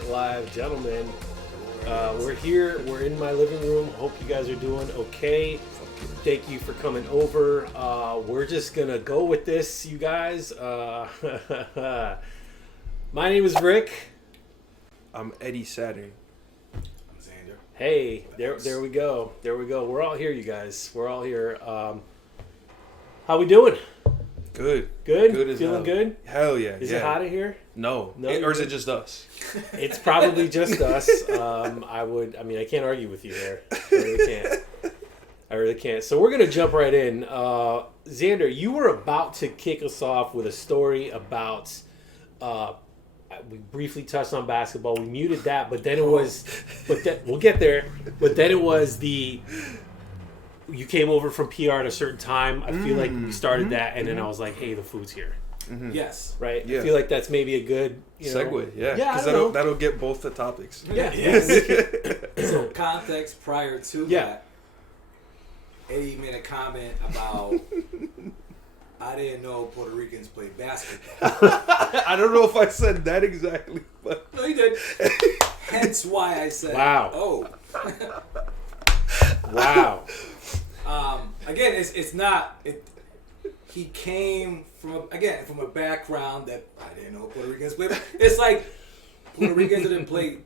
it live, gentlemen. We're here. We're in my living room. Hope you guys are doing okay. Thank you for coming over. We're just gonna go with this, you guys. My name is Rick. I'm Eddie Saturn. I'm Xander. Hey, there we go. There we go. We're all here, you guys. We're all here. How we doing? Good. Good? Good as Feeling hell. good? Hell yeah. Is it hot in here? No. No, Or is you're it just us? It's probably just us. I can't argue with you there. I really can't. So we're going to jump right in. Xander, you were about to kick us off with a story about, we briefly touched on basketball. We muted that, but then it was, we'll get there. But then it was you came over from PR at a certain time. I feel like we started that, and then I was like, hey, the food's here. Mm-hmm. Yes. Right? Yeah. I feel like that's maybe a good segue. Yeah. Yeah, Because that'll get both the topics. Yeah. So context prior to that, Eddie made a comment about I didn't know Puertoricans played basketball. I don't know if I said that exactly, but No, you did. Hence why I said, Wow. Oh. Wow. Again, it's not. He came from a background that I didn't know Puerto Ricans played. It's like Puerto Ricans didn't play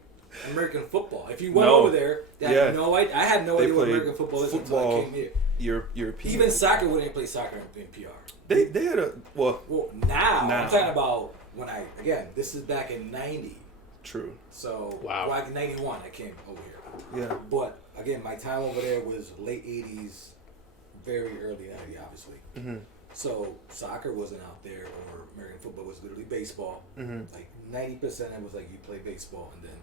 American football. If you went over there, I had no idea what American football is until I came here. European. Even soccer wouldn't play soccer in PR. They had a Well, now I'm talking about when this is back in '90. True. So wow. Like '91, I came over here. Yeah. But again, my time over there was late '80s, very early '90s, obviously. Mm-hmm. So soccer wasn't out there, or American football was literally baseball. Mm-hmm. Like 90% it was like you play baseball, and then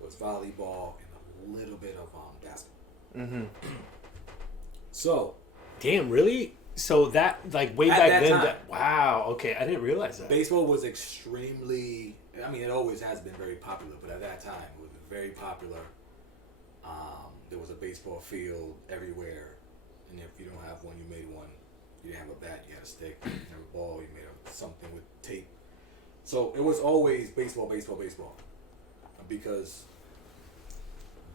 it was volleyball and a little bit of basketball. Mm-hmm. So, Damn, really? So that, like, way At back that then, time. wow, okay, I didn't realize that. baseball was extremely. I mean, it always has been very popular, but at that time it was very popular. There was a baseball field everywhere, and if you don't have one, you made one. You didn't have a bat, you had a stick. You didn't have a ball, you made something with tape. So it was always baseball, because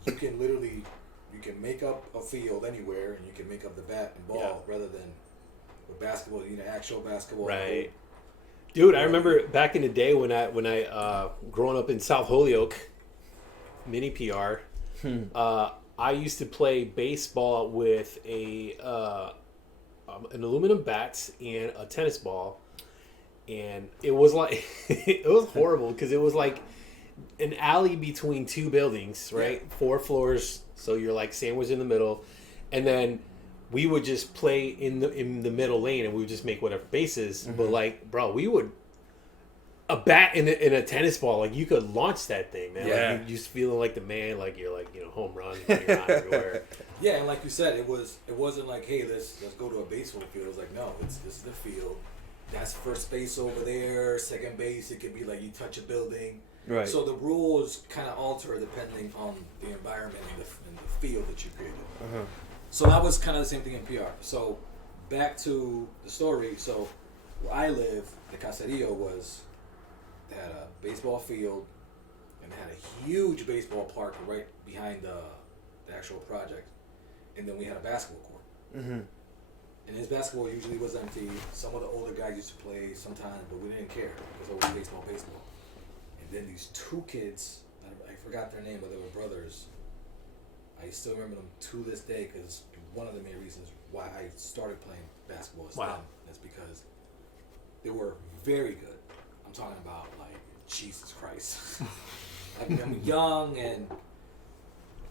you can make up a field anywhere, and you can make up the bat and ball rather than with basketball. You need an actual basketball. Right. Dude, I remember back in the day when I growing up in South Holyoke, mini PR, I used to play baseball with an aluminum bat and a tennis ball, and it was like it was horrible because it was like an alley between two buildings, right? Yeah. 4 floors, so you're like sandwiched in the middle, and then we would just play in the middle lane, and we would just make whatever bases. Mm-hmm. But like, bro, we would a bat in a tennis ball, like you could launch that thing, man. Yeah. Like, you're just feeling like the man, like you're like home run, running around everywhere. Yeah, and like you said, it wasn't like, hey, let's go to a baseball field. It was like, no, this is the field. That's first base over there. Second base, it could be like you touch a building. Right. So the rules kind of alter depending on the environment and the field that you created. Uh-huh. So that was kind of the same thing in PR. So back to the story. So where I live, the Caserío had a baseball field, and it had a huge baseball park right behind the actual project. And then we had a basketball court. Mm-hmm. And his basketball usually was empty. Some of the older guys used to play sometimes, but we didn't care. It was always baseball. And then these 2 kids, I forgot their name, but they were brothers. I still remember them to this day because one of the main reasons why I started playing basketball is them. That's because they were very good. I'm talking about like Jesus Christ. I'm young, and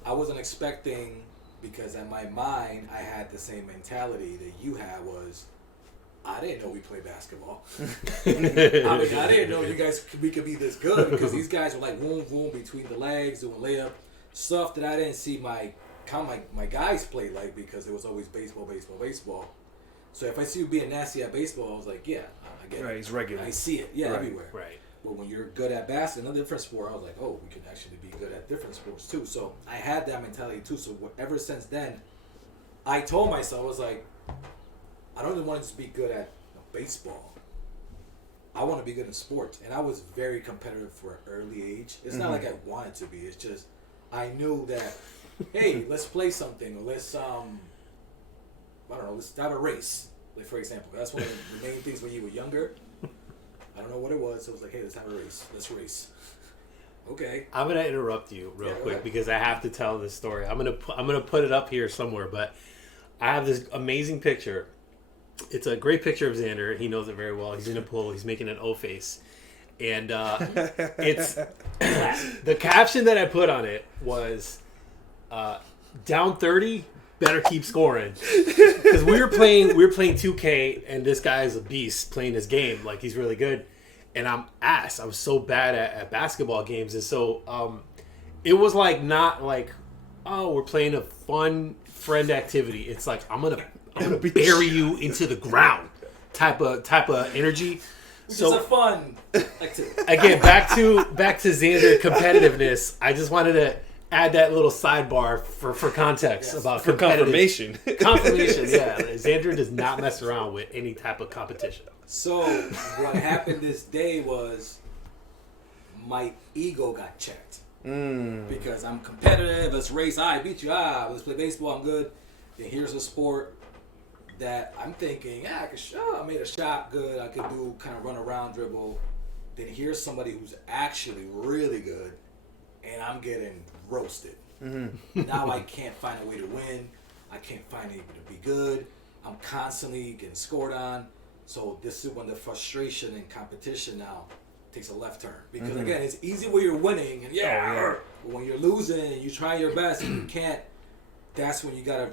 I wasn't expecting, because in my mind I had the same mentality that you had. Was I didn't know we played basketball. I didn't know we could be this good, because these guys were like boom boom between the legs doing layup stuff that I didn't see my guys play like, because it was always baseball. So if I see you being nasty at baseball, I was like, yeah, I get it. Right, it's regular. I see it, everywhere. Right. But when you're good at basketball, another different sport, I was like, oh, we can actually be good at different sports too. So I had that mentality too. So ever since then, I told myself, I was like, I don't even want to just be good at baseball. I want to be good in sports, and I was very competitive for an early age. It's not like I wanted to be. It's just I knew that, hey, let's play something, or let's I don't know, let's have a race. Like for example, that's one of the main things when you were younger. I don't know what it was. It was like, hey, let's have a race. Let's race. Okay. I'm gonna interrupt you real quick ahead. because I have to tell this story. I'm gonna put it up here somewhere, but I have this amazing picture. It's a great picture of Xander. He knows it very well. He's in a pool. He's making an O face, and it's the caption that I put on it was down 30. Better keep scoring because we were playing 2K, and this guy is a beast playing his game. Like he's really good. And I'm ass. I was so bad at basketball games, and so it was like not like, oh, we're playing a fun friend activity. It's like I'm gonna bury you into the ground type of energy. Which So is a fun activity. again, back to Xander competitiveness. I just wanted to add that little sidebar for context about For competitive confirmation. confirmation. Yeah, Xander does not mess around with any type of competition. So what happened this day was my ego got checked because I'm competitive. Let's race. I beat you. Let's play baseball. I'm good. Then here's a sport that I'm thinking, yeah, I could shot. I made a shot good. I could do kind of run around dribble. Then here's somebody who's actually really good, and I'm getting roasted. Now I can't find a way to win. I can't find a way to be good. I'm constantly getting scored on. So this is when the frustration and competition now takes a left turn. Because again, it's easy when you're winning and but when you're losing and you try your best and you can't, that's when you gotta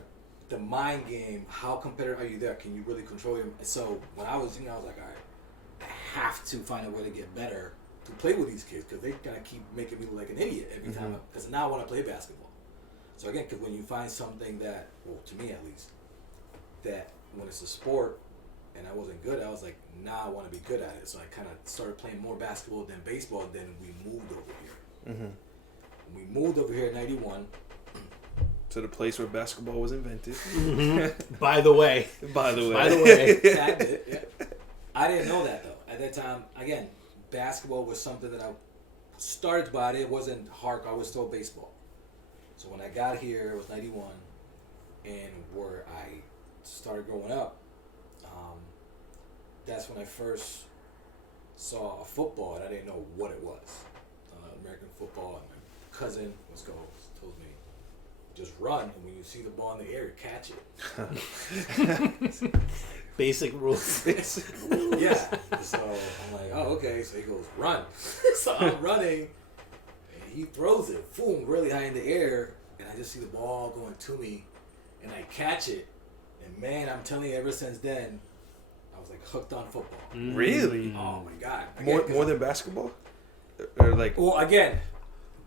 the mind game. How competitive are you there? Can you really control your? So when I was young, I was like, all right, I have to find a way to get better to play with these kids because they're gonna keep making me look like an idiot every time. Because now I want to play basketball. So again, because when you find something that, well, to me at least, that when it's a sport. And I wasn't good. I was like, nah, I want to be good at it. So I kind of started playing more basketball than baseball. Then we moved over here. We moved over here in '91 To the place where basketball was invented. By the way, By the way. Yeah, I did. Yeah. I didn't know that though. At that time, again, basketball was something that I started by. It wasn't hardcore. I was still baseball. So when I got here, it was '91, and where I started growing up. That's when I first saw a football, and I didn't know what it was. American football, and my cousin told me, just run, and when you see the ball in the air, catch it. basic rules. Yeah. So I'm like, oh, okay. So he goes, run. So I'm running, and he throws it, boom, really high in the air, and I just see the ball going to me, and I catch it, and man, I'm telling you, ever since then, I was like hooked on football. Really? Oh my god! More than basketball? Or like... Well, again,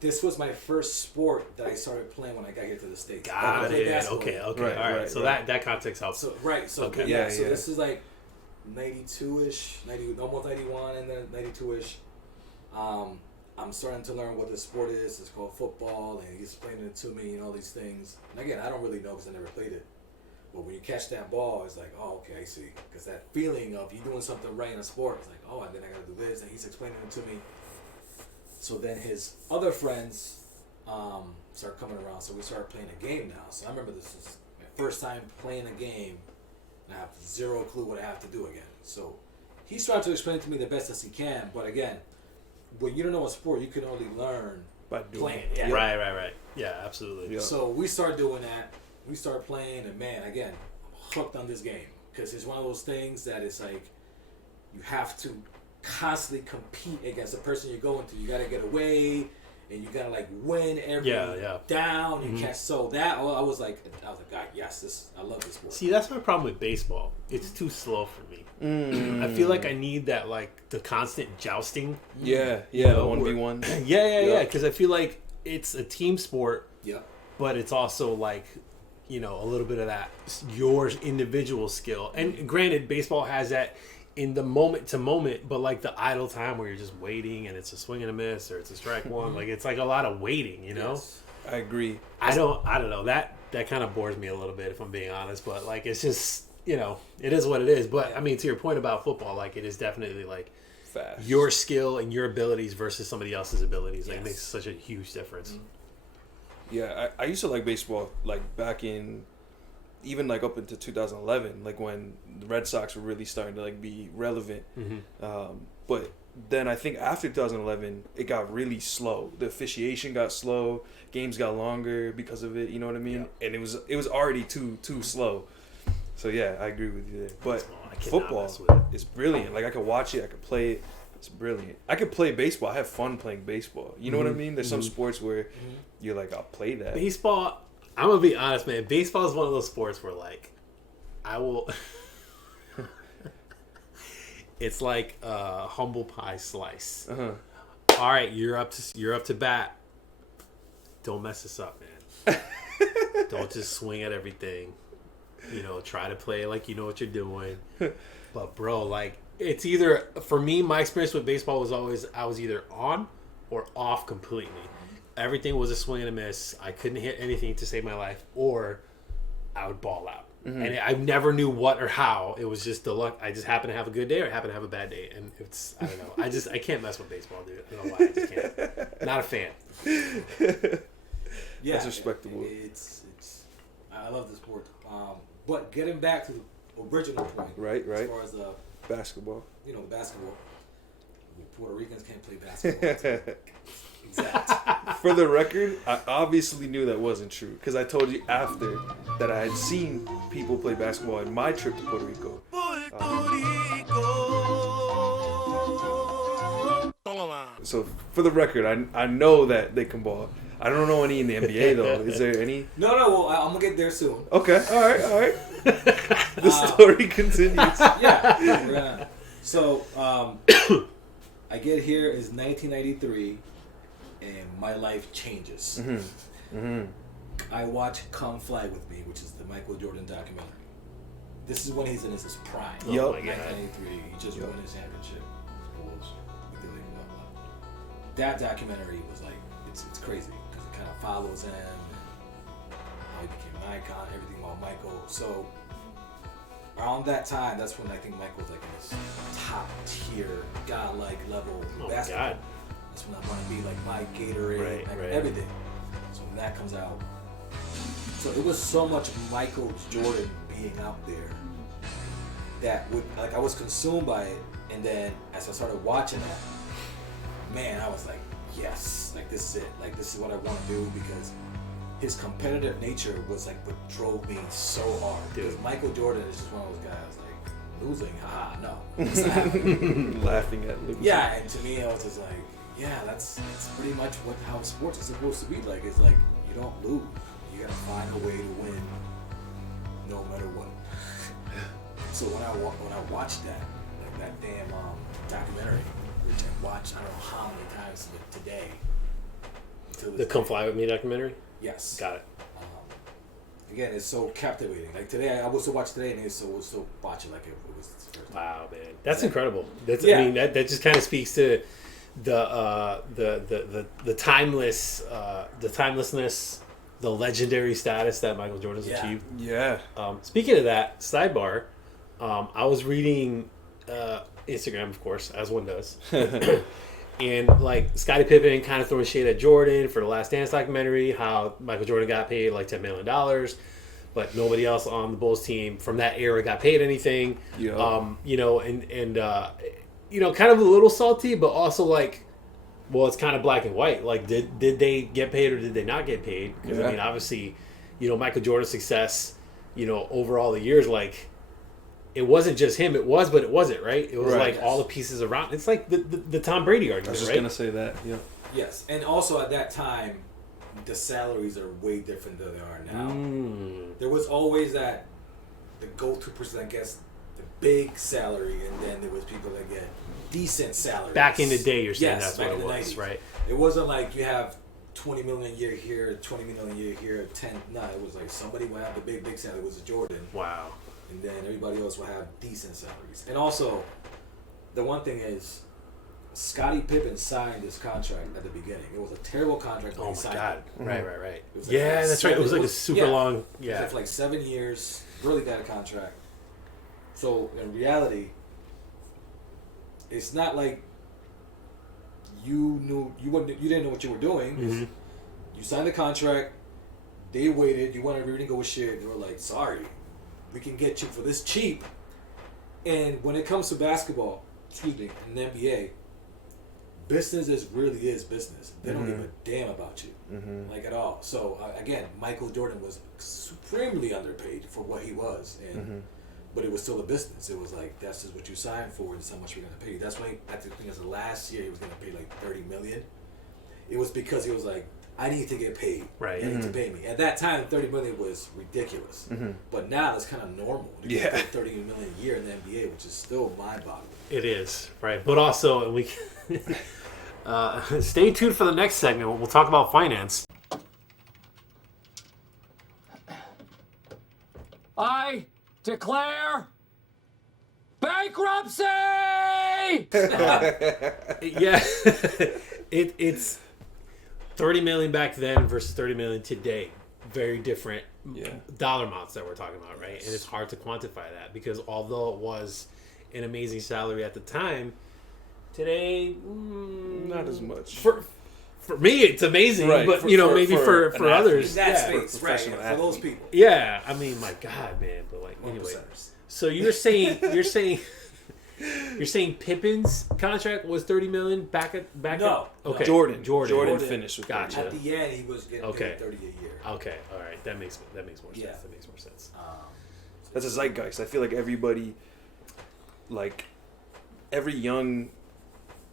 this was my first sport that I started playing when I got here to the States. Got it. Okay. Right, All right. right, So right. that context helps. So right. So Okay. yeah. Yeah, So yeah. this is like 92-ish, almost 91, and then 92-ish. I'm starting to learn what this sport is. It's called football, and he's explaining it to me and all these things. And again, I don't really know because I never played it. But when you catch that ball, it's like, oh, okay, I see. Because that feeling of you doing something right in a sport, it's like, oh, and then I got to do this, and he's explaining it to me. So then his other friends start coming around, so we started playing a game now. So I remember this is my first time playing a game, and I have zero clue what I have to do again. So he's trying to explain to me the best as he can, but again, when you don't know a sport, you can only learn By doing playing. it. Yeah. Right. Yeah, absolutely. Yeah. So we start doing that. We start playing, and man, again, I'm hooked on this game because it's one of those things that it's like you have to constantly compete against the person you're going to. You got to get away, and you got to like win every down. You catch. So that I was like, God, yes, I love this sport. See, that's my problem with baseball. It's too slow for me. I feel like I need that, like, the constant jousting. Yeah, You know, 1v1. Yeah. Because I feel like it's a team sport, Yeah. but it's also like, you know, a little bit of that your individual skill. And granted, baseball has that in the moment to moment, but like the idle time where you're just waiting and it's a swing and a miss or it's a strike one, like it's like a lot of waiting, you know. Yes. I agree. I don't know, that kind of bores me a little bit if I'm being honest, but like it's just, you know, it is what it is. But I mean, to your point about football, like it is definitely like fast. your skill and your abilities versus somebody else's abilities. Like, Yes. makes such a huge difference. Yeah, I used to like baseball, like back in, even like up into 2011, like when the Red Sox were really starting to like be relevant. But then I think after 2011, it got really slow. The officiation got slow, games got longer because of it. You know what I mean? Yeah. And it was already too slow. So yeah, I agree with you there. But football is brilliant. Like I could watch it, I could play it. It's brilliant. I could play baseball. I have fun playing baseball. You know what I mean? There's some sports where you're like, I'll play that. Baseball, I'm going to be honest, man. Baseball is one of those sports where, like, I will... It's like a humble pie slice. All right, you're up to bat. Don't mess this up, man. Don't just swing at everything. You know, try to play like you know what you're doing. But, bro, like... It's either, for me, my experience with baseball was always, I was either on or off completely. Everything was a swing and a miss. I couldn't hit anything to save my life, or I would ball out. And I never knew what or how. It was just the luck. I just happened to have a good day or I happened to have a bad day. And it's, I don't know. I can't mess with baseball, dude. I don't know why. I just can't. Not a fan. Yeah. That's respectable. I love the sport. But getting back to the original point. Right. As far as the basketball. You know, the basketball. Puertoricans can't play basketball. Exactly. For the record, I obviously knew that wasn't true because I told you after that I had seen people play basketball in my trip to Puerto Rico. So for the record, I know that they can ball. I don't know any in the NBA though. Is there any? No. Well, I'm gonna get there soon. Okay. All right. The story continues. Yeah. So, I get here is 1993, and my life changes. I watch "Come Fly with Me," which is the Michael Jordan documentary. This is when he's in his prime. Yep. 1993. He just won his championship. Bulls. That documentary was like it's crazy because it kind of follows him, how he became an icon, everything about Michael. So around that time, that's when I think Michael was like in his top tier, godlike level basketball. God. That's when I want to be like my Gatorade, everything. So when that comes out, so it was so much Michael Jordan being out there that I was consumed by it, and then as I started watching that, man, I was like, yes, like this is it, like this is what I want to do because his competitive nature was like what drove me so hard. Because Michael Jordan is just one of those guys, like losing, haha, no, it's not happening. Laughing at losing. Yeah, and to me, I was just like, yeah, that's pretty much how sports is supposed to be. Like, it's like you don't lose, you gotta find a way to win, no matter what. So when I watched that, like that damn documentary, which I watched I don't know how many times today. The "Come Fly with Me" documentary. Yes. Got it. Again, it's so captivating. Like today, I was to watch today, and it was so watching like it was. Wow, man, that's incredible. That's I mean that just kind of speaks to the timeless, the timelessness, the legendary status that Michael Jordan's achieved. Yeah. Speaking of that, sidebar, I was reading Instagram, of course, as one does. And like Scottie Pippen kind of throwing shade at Jordan for the Last Dance documentary, how Michael Jordan got paid like $10 million, but nobody else on the Bulls team from that era got paid anything. Yeah. You know, and you know, kind of a little salty, but also like, well, it's kind of black and white. Like, did they get paid or did they not get paid? Because I mean, obviously, you know, Michael Jordan's success, you know, over all the years, like. It wasn't just him. It was, but it wasn't, right? It was like all the pieces around. It's like the Tom Brady argument, right? I was just going to say that, yeah. Yes, and also at that time, the salaries are way different than they are now. There was always the go-to person that gets the big salary, and then there was people that get decent salaries. Back in the day, you're saying that's what it was, 90s. Right? It wasn't like you have 20 million a year here, 20 million a year here, 10. No, it was like somebody would have the big salary. It was a Jordan. Wow. And then everybody else will have decent salaries. And also, the one thing is, Scottie Pippen signed his contract at the beginning. It was a terrible contract. Oh my God! Right. It was That's right. It was like a super long. Yeah. It was like 7 years. Really bad contract. So in reality, it's not like you didn't know what you were doing. Mm-hmm. You signed the contract. They waited. You wanted everything to go with shit. They were like, sorry, we can get you for this cheap. And when it comes to basketball, in the NBA, business really is business. They don't give a damn about you, like at all. So again, Michael Jordan was supremely underpaid for what he was, and but it was still a business. It was like, that's just what you signed for, and this is how much we're gonna pay you. That's why I think it was the last year he was gonna pay like $30 million. It was because he was like, I need to get paid. Right. You need to pay me. At that time, $30 million was ridiculous. But now that's kind of normal. To get paid $30 million a year in the NBA, which is still mind-boggling. It is, right? But also, we stay tuned for the next segment. We'll talk about finance. I declare bankruptcy! Yeah, it's $30 million back then versus $30 million today. Very different dollar amounts that we're talking about, right? And it's hard to quantify that because although it was an amazing salary at the time, today not as much. For me, it's amazing, right. but maybe for others, In that yeah. space, right? For those people. Yeah, I mean, my God, man. But like, anyway. So you're saying Pippen's contract was $30 million back No. Okay. Jordan finished with gotcha. At the end, he was getting paid $30 a year. Okay, all right, that makes more sense. That makes more sense. That's a zeitgeist. I feel like everybody, like every young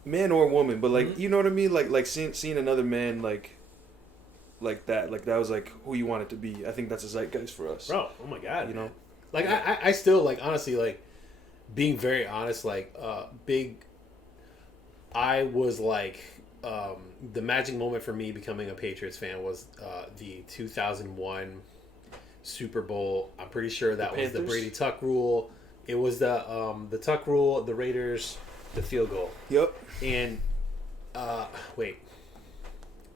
man or woman, but like you know what I mean, like seeing another man like that was like who you wanted to be. I think that's a zeitgeist for us, Bro. Oh my God, you know. Like I still like honestly like being very honest like I was like the magic moment for me becoming a Patriots fan was the 2001 Super Bowl. I'm pretty sure that was the Brady Tuck rule. It was the Tuck rule, the Raiders, the field goal. Yep. And wait,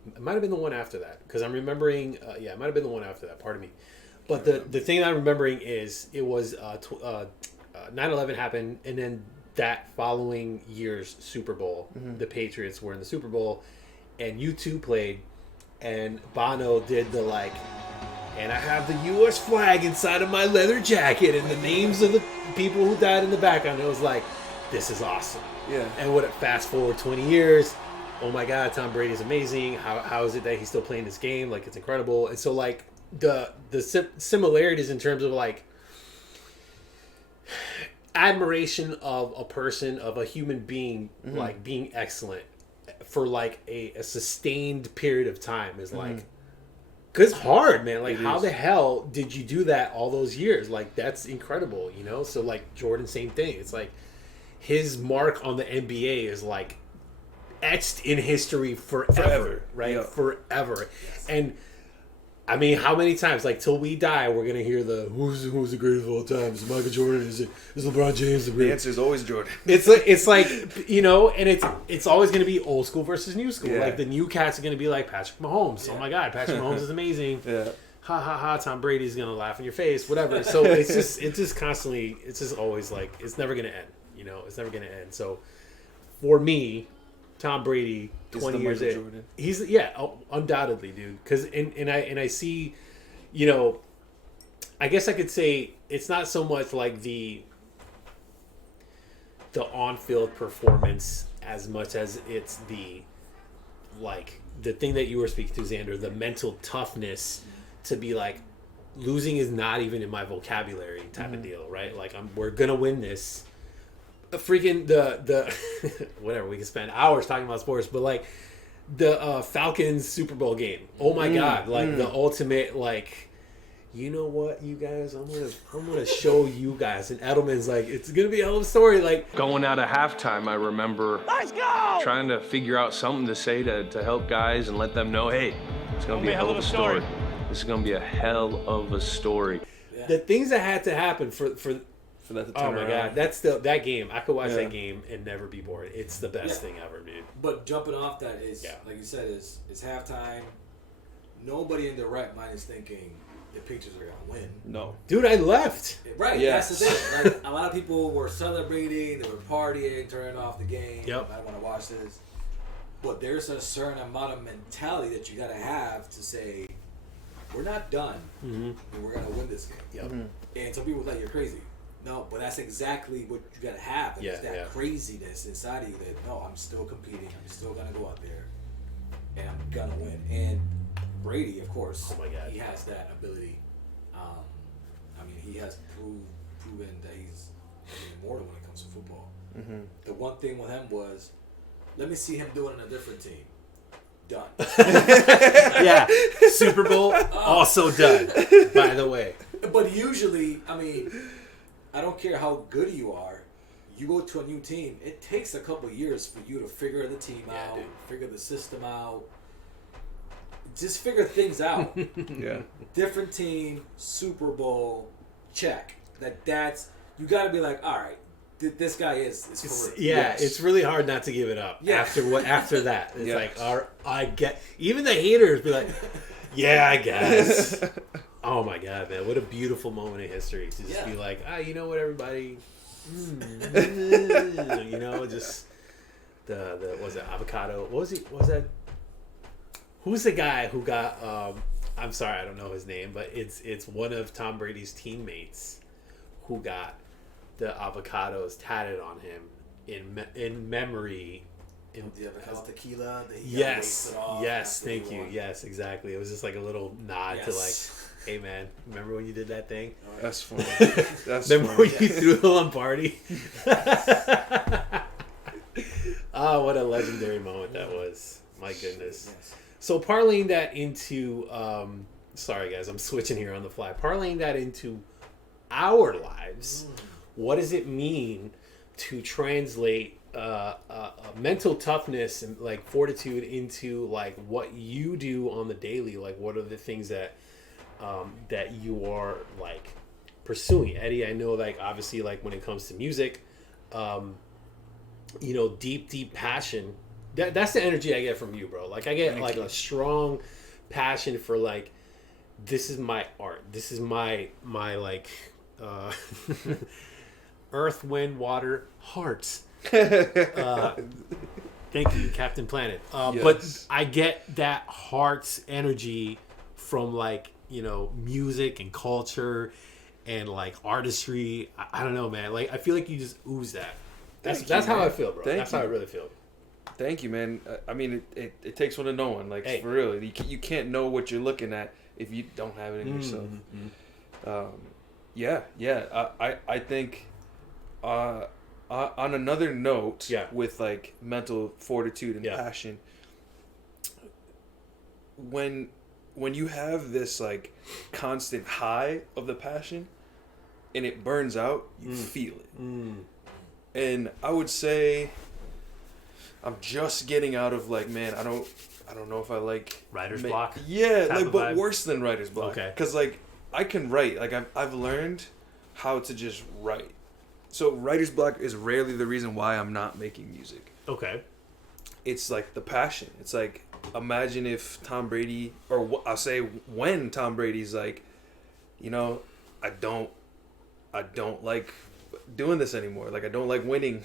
it might have been the one after that because I'm remembering. It might have been the one after that. Pardon me. But the thing I'm remembering is it was 9/11 happened, and then that following year's Super Bowl, the Patriots were in the Super Bowl, and U2 played, and Bono did the like, and I have the U.S. flag inside of my leather jacket, and the names of the people who died in the background. It was like, this is awesome. Yeah. And what? Fast forward 20 years. Oh my God, Tom Brady's amazing. How is it that he's still playing this game? Like, it's incredible. And so like the similarities in terms of like admiration of a person, of a human being, like being excellent for like a sustained period of time is like, because it's hard, man. Like, how the hell did you do that all those years? Like, that's incredible, you know? So like Jordan, same thing. It's like his mark on the NBA is like etched in history forever. Right? Yeah. Forever. And I mean, how many times, like, till we die, we're gonna hear the who's the greatest of all time? Is it Michael Jordan? Is LeBron James the greatest? The answer is always Jordan. It's like you know, and it's always gonna be old school versus new school. Yeah. Like the new cats are gonna be like Patrick Mahomes. Yeah. Oh my God, Patrick Mahomes is amazing. Yeah. Ha ha ha. Tom Brady's gonna laugh in your face. Whatever. So it's just constantly. It's just always like it's never gonna end. You know, it's never gonna end. So for me, Tom Brady, 20 years in, he's undoubtedly, dude. Because and I see, you know, I guess I could say it's not so much like the on-field performance as much as it's the thing that you were speaking to, Xander, the mental toughness to be like, losing is not even in my vocabulary type of deal, right? Like we're gonna win this. Freaking the whatever, we can spend hours talking about sports, but like the Falcons Super Bowl game. Oh my God, like the ultimate, like, you know what, you guys, I'm gonna show you guys. And Edelman's like, it's gonna be a hell of a story. Like going out of halftime, I remember trying to figure out something to say to help guys and let them know, hey, it's gonna be a hell of a story. This is gonna be a hell of a story. Yeah. The things that had to happen for that to turn around. God, that's that game. I could watch that game and never be bored. It's the best thing ever, dude. But jumping off that is, like you said, is halftime. Nobody in their right mind is thinking the Patriots are gonna win. No, dude, I left. Right, yes. That's the thing. Like, a lot of people were celebrating, they were partying, turning off the game. Yep. I want to watch this. But there's a certain amount of mentality that you got to have to say, we're not done, and we're going to win this game. Yep. And some people think you're crazy. No, but that's exactly what you got to have. Like, it's that craziness inside of you that, no, I'm still competing. I'm still going to go out there, and I'm going to win. And Brady, of course, oh my God, he has that ability. I mean, he has proven that he's immortal when it comes to football. The one thing with him was, let me see him do it on a different team. Done. Yeah. Super Bowl, also done, by the way. But usually, I mean, I don't care how good you are, you go to a new team, it takes a couple of years for you to figure the team out, dude. Figure the system out. Just figure things out. Yeah. Different team, Super Bowl, check. That's, you got to be like, all right, this guy is for real. Yeah, yes. It's really hard not to give it up after that. It's like, I get, even the haters be like, yeah, I guess. Oh my God, man, what a beautiful moment in history to just be like, you know what, everybody, you know, just the was it avocado? What was that? Who's the guy who got? I'm sorry, I don't know his name, but it's one of Tom Brady's teammates who got the avocados tatted on him in memory. The avocado tequila. Yes, thank you. Yes, exactly. It was just like a little nod to like, hey man, remember when you did that thing? That's funny. Remember when you threw the Lombardi? Oh, what a legendary moment that was. My goodness. Yes. So parlaying that into, sorry guys, I'm switching here on the fly. Parlaying that into our lives, what does it mean to translate mental toughness and like fortitude into like what you do on the daily? Like, what are the things that that you are like pursuing? Eddie, I know, like, obviously, like when it comes to music, you know, deep passion. That's the energy I get from you, bro. Like, I get like a strong passion for like, this is my art. This is my like earth, wind, water, heart. Thank you, Captain Planet. But I get that heart's energy from like, you know, music and culture and like artistry. I don't know, man. Like, I feel like you just ooze that. That's how I feel, bro. That's how I really feel. Thank you, man. I mean, it takes one to know one. Like, for real, you can't know what you're looking at if you don't have it in yourself. I think on another note, with like mental fortitude and passion, when you have this like constant high of the passion and it burns out, you feel it. And I would say I'm just getting out of like, man, I don't know if I like writer's block. Yeah, like, but worse than writer's block. Okay. Because like I can write. Like I've learned how to just write. So writer's block is rarely the reason why I'm not making music. Okay. It's like the passion. It's like, imagine if Tom Brady, or I'll say when Tom Brady's like, you know, I don't like doing this anymore. Like, I don't like winning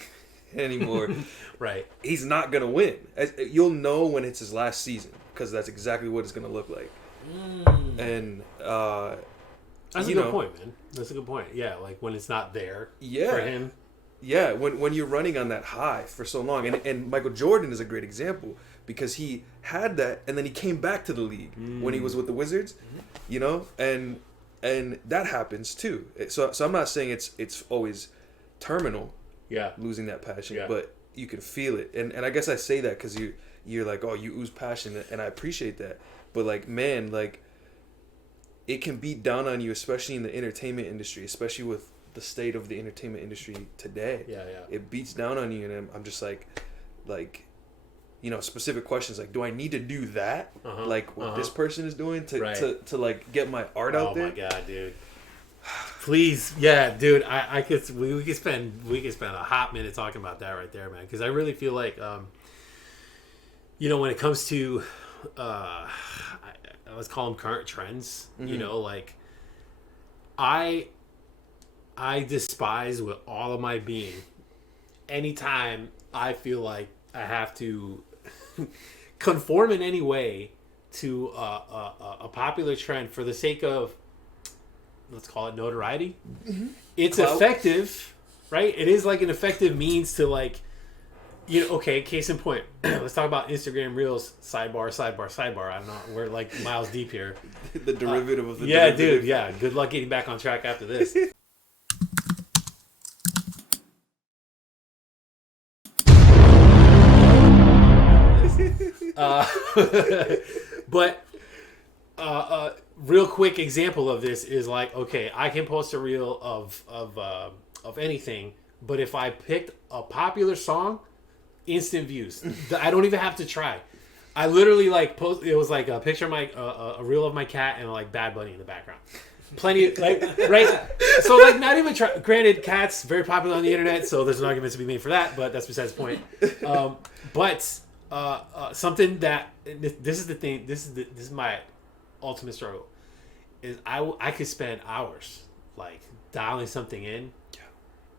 anymore. Right. He's not going to win. You'll know when it's his last season, because that's exactly what it's going to look like. And, that's a good point, man. That's a good point. Yeah, like when it's not there for him. Yeah, when you're running on that high for so long. And Michael Jordan is a great example, because he had that and then he came back to the league when he was with the Wizards, you know? And that happens too. So I'm not saying it's always terminal, losing that passion, but you can feel it. And I guess I say that because you're like, oh, you ooze passion, and I appreciate that. But like, man, like, it can beat down on you, especially in the entertainment industry, especially with the state of the entertainment industry today. It beats down on you, and I'm just like, you know, specific questions like, do I need to do that? Like what this person is doing to like get my art out there? Oh my God, dude. Please, dude. We could spend a hot minute talking about that right there, man. Because I really feel like, you know, when it comes to, let's call them current trends. You know, like I despise with all of my being anytime I feel like I have to conform in any way to a popular trend for the sake of, let's call it notoriety. Mm-hmm. It's clout. Effective, right? It is like an effective means to like, okay, case in point. Let's talk about Instagram Reels, sidebar. I don't know. We're like miles deep here. The derivative of the derivative. Dude, yeah. Good luck getting back on track after this. But real quick example of this is like, okay, I can post a reel of anything, but if I picked a popular song, instant views. I don't even have to try. I literally like post. It was like a picture of my a reel of my cat and like Bad Bunny in the background. Plenty of, like, right. So like not even try. Granted, cats very popular on the internet, so there's an argument to be made for that. But that's besides the point. But something that this is the thing. This is my ultimate struggle. Is I could spend hours like dialing something in,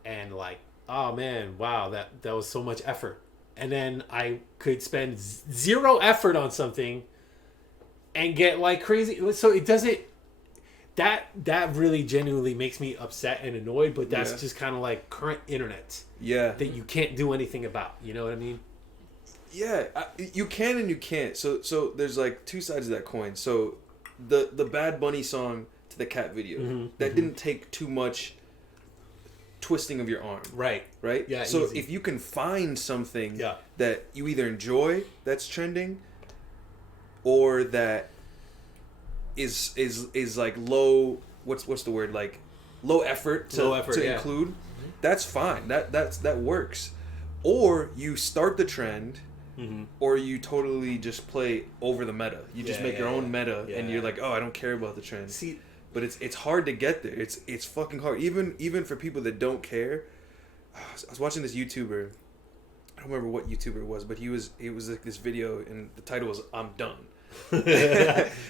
and like, oh man, wow, that was so much effort. And then I could spend zero effort on something and get like crazy. So it doesn't. That really genuinely makes me upset and annoyed. But that's just kind of like current internet. Yeah. That you can't do anything about. You know what I mean? Yeah, you can and you can't. So there's like two sides of that coin. So the Bad Bunny song to the cat video that didn't take too much twisting of your arm. Right. Yeah. So easy. If you can find something that you either enjoy that's trending, or that is like low. What's the word, like low effort to include. That's fine. That works. Or you start the trend. Or you totally just play over the meta. You just make your own meta, and you're like, oh, I don't care about the trend. See, but it's hard to get there. It's fucking hard. Even for people that don't care. I was watching this YouTuber. I don't remember what YouTuber it was, but it was like this video, and the title was "I'm done."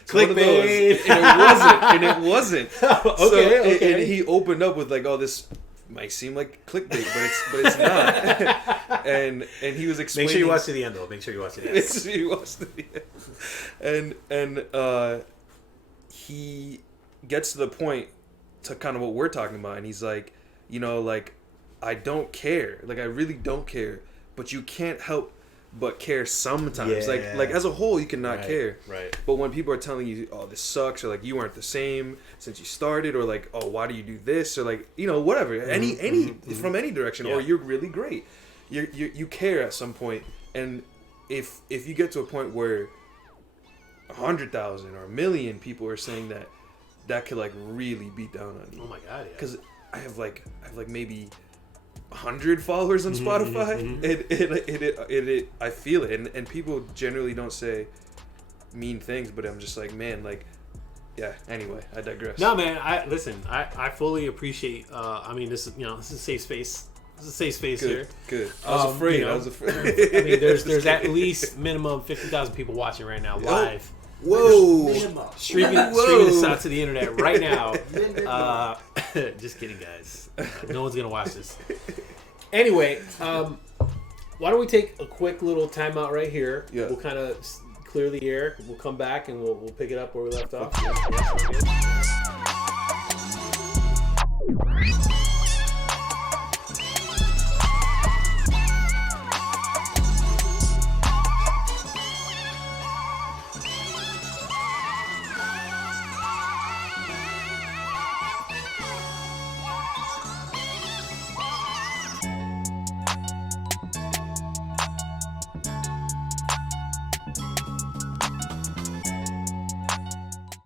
Clickbait. And it wasn't. Okay. And he opened up with like, "Oh, this might seem like clickbait, but it's not." and he was explaining. Make sure you watch to the end, though. Make sure you watch to the end. Make sure you watch to the end. And he gets to the point to kind of what we're talking about, and he's like, like, I don't care, like I really don't care, but you can't help but care sometimes. Like as a whole, you cannot care. Right. But when people are telling you, oh, this sucks, or like you weren't the same since you started, or like, oh, why do you do this, or like, whatever, any from any direction, or you're really great, you care at some point. And if you get to a point where 100,000 or 1 million people are saying that could like really beat down on you. Oh my god! Because I have like maybe 100 followers on Spotify, and I feel it, and people generally don't say mean things, but I'm just like, man, like, yeah. Anyway, I digress. No, man. I fully appreciate. I mean, this is a safe space. This is a safe space here. Good. I was afraid. I mean, there's at least minimum 50,000 people watching right now live. Whoa! Streaming this out to the internet right now. Just kidding, guys. No one's gonna watch this. Anyway, why don't we take a quick little timeout right here? Yeah. We'll kind of clear the air. We'll come back and we'll pick it up where we left off.